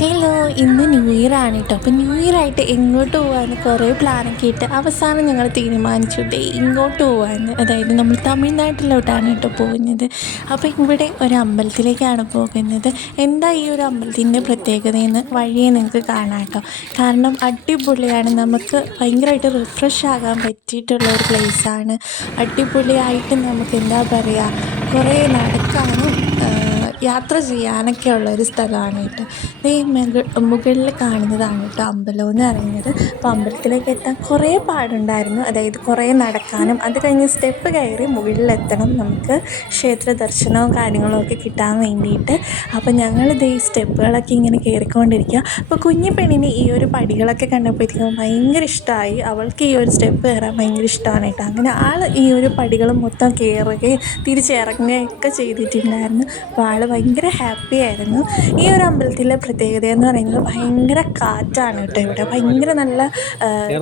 Hello, ഇന്ന് new year ആണ് കേട്ടോ. അപ്പോൾ ന്യൂ ഇയർ ആയിട്ട് എങ്ങോട്ട് പോകാമെന്ന് കുറേ പ്ലാനൊക്കെ ഇട്ട് അവസാനം ഞങ്ങൾ തീരുമാനിച്ചു ഇങ്ങോട്ട് പോകാമെന്ന്. അതായത് നമ്മൾ തമിഴ്നാട്ടിലോട്ടാണ് കേട്ടോ പോകുന്നത്. അപ്പോൾ ഇവിടെ ഒരു അമ്പലത്തിലേക്കാണ് പോകുന്നത്. എന്താ ഈ ഒരു അമ്പലത്തിൻ്റെ പ്രത്യേകതയെന്ന് വഴിയെ നിങ്ങൾക്ക് കാണാം കേട്ടോ. കാരണം അടിപൊളിയാണ്, നമുക്ക് ഭയങ്കരമായിട്ട് റിഫ്രഷ് ആകാൻ പറ്റിയിട്ടുള്ള ഒരു പ്ലേസാണ്. അടിപൊളിയായിട്ട് നമുക്ക് എന്താ പറയുക, കുറേ നടക്കാനും യാത്ര ചെയ്യാനൊക്കെ ഉള്ളൊരു സ്ഥലമാണ് കേട്ടോ. മുകളിൽ കാണുന്നതാണ് കേട്ടോ അമ്പലം എന്ന് പറയുന്നത്. അപ്പോൾ അമ്പലത്തിലേക്ക് എത്താൻ കുറേ പാടുണ്ടായിരുന്നു. അതായത് കുറേ നടക്കാനും അത് കഴിഞ്ഞ് സ്റ്റെപ്പ് കയറി മുകളിലെത്തണം നമുക്ക് ക്ഷേത്ര ദർശനവും കാര്യങ്ങളും ഒക്കെ കിട്ടാൻ വേണ്ടിയിട്ട്. അപ്പോൾ ഞങ്ങളിത് ഈ സ്റ്റെപ്പുകളൊക്കെ ഇങ്ങനെ കയറിക്കൊണ്ടിരിക്കുക. അപ്പോൾ കുഞ്ഞു പെണ്ണിന് ഈ ഒരു പടികളൊക്കെ കണ്ടപ്പോഴത്തേക്കും ഭയങ്കര ഇഷ്ടമായി. അവൾക്ക് ഈ ഒരു സ്റ്റെപ്പ് കയറാൻ ഭയങ്കര ഇഷ്ടമാണ് കേട്ടോ. അങ്ങനെ ആൾ ഈ ഒരു പടികൾ മൊത്തം കയറുകയും തിരിച്ചിറങ്ങുകയൊക്കെ ചെയ്തിട്ടുണ്ടായിരുന്നു. അപ്പോൾ ആൾ ഭയങ്കര ഹാപ്പി ആയിരുന്നു. ഈ ഒരു അമ്പലത്തിലെ പ്രത്യേകത എന്ന് പറയുന്നത് ഭയങ്കര കാറ്റാണ് കേട്ടോ. ഇവിടെ ഭയങ്കര നല്ല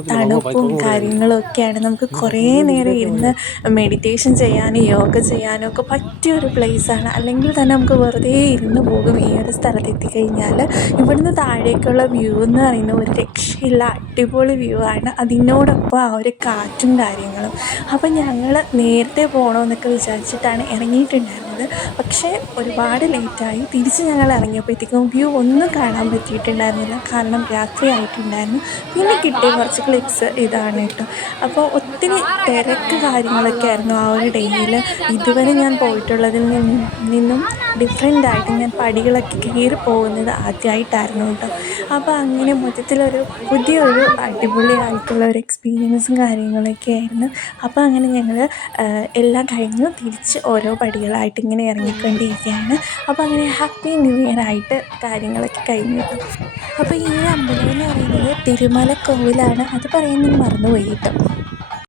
തണുപ്പും കാര്യങ്ങളും ഒക്കെയാണ്. നമുക്ക് കുറേ നേരം ഇരുന്ന് മെഡിറ്റേഷൻ ചെയ്യാനും യോഗ ചെയ്യാനും ഒക്കെ പറ്റിയൊരു പ്ലേസാണ്. അല്ലെങ്കിൽ തന്നെ നമുക്ക് വെറുതെ ഇരുന്ന് പോകും ഈ ഒരു സ്ഥലത്ത് എത്തിക്കഴിഞ്ഞാൽ. ഇവിടുന്ന് താഴേക്കുള്ള വ്യൂ എന്ന് പറയുന്നത് ഒരു രക്ഷയില്ല, അടിപൊളി വ്യൂ ആണ്. അതിനോടൊപ്പം ആ ഒരു കാറ്റും കാര്യങ്ങളും. അപ്പം ഞങ്ങൾ നേരത്തെ പോകണമെന്നൊക്കെ വിചാരിച്ചിട്ടാണ് ഇറങ്ങിയിട്ടുണ്ടായിരുന്നത്. പക്ഷേ ഒരുപാട് ലേറ്റായി. തിരിച്ച് ഞങ്ങൾ ഇറങ്ങിയപ്പോഴത്തേക്കും വ്യൂ ഒന്നും കാണാൻ പറ്റിയിട്ടുണ്ടായിരുന്നില്ല, കാരണം രാത്രി ആയിട്ടുണ്ടായിരുന്നു. പിന്നെ കിട്ടിയ കുറച്ച് ക്ലിപ്സ് ഇതാണ് കേട്ടോ. അപ്പോൾ ഒത്തിരി തിരക്ക് കാര്യങ്ങളൊക്കെ ആയിരുന്നു ആ ഒരു ഡേയിൽ. ഇതുവരെ ഞാൻ പോയിട്ടുള്ളതിൽ നിന്നും ഡിഫറെൻ്റായിട്ട് ഞാൻ പടികളൊക്കെ കയറി പോകുന്നത് ആദ്യമായിട്ടായിരുന്നു കേട്ടോ. അപ്പോൾ അങ്ങനെ മൊത്തത്തിലൊരു പുതിയൊരു അടിപൊളിയായിട്ടുള്ള ഒരു എക്സ്പീരിയൻസും കാര്യങ്ങളൊക്കെ ആയിരുന്നു. അപ്പോൾ അങ്ങനെ ഞങ്ങൾ എല്ലാം കഴിഞ്ഞു തിരിച്ച് ഓരോ പടികളായിട്ട് ഇങ്ങനെ ഇറങ്ങിക്കൊണ്ടിരിക്കുകയാണ്. അപ്പോൾ അങ്ങനെ ഹാപ്പി ന്യൂ ഇയർ ആയിട്ട് കാര്യങ്ങളൊക്കെ കഴിഞ്ഞു കേട്ടോ. അപ്പോൾ ഈ അമ്പലം എന്ന് പറയുന്നത് തിരുമല കോവിലാണ്. അത് പറയാൻ ഞാൻ മറന്നുപോയി കേട്ടോ.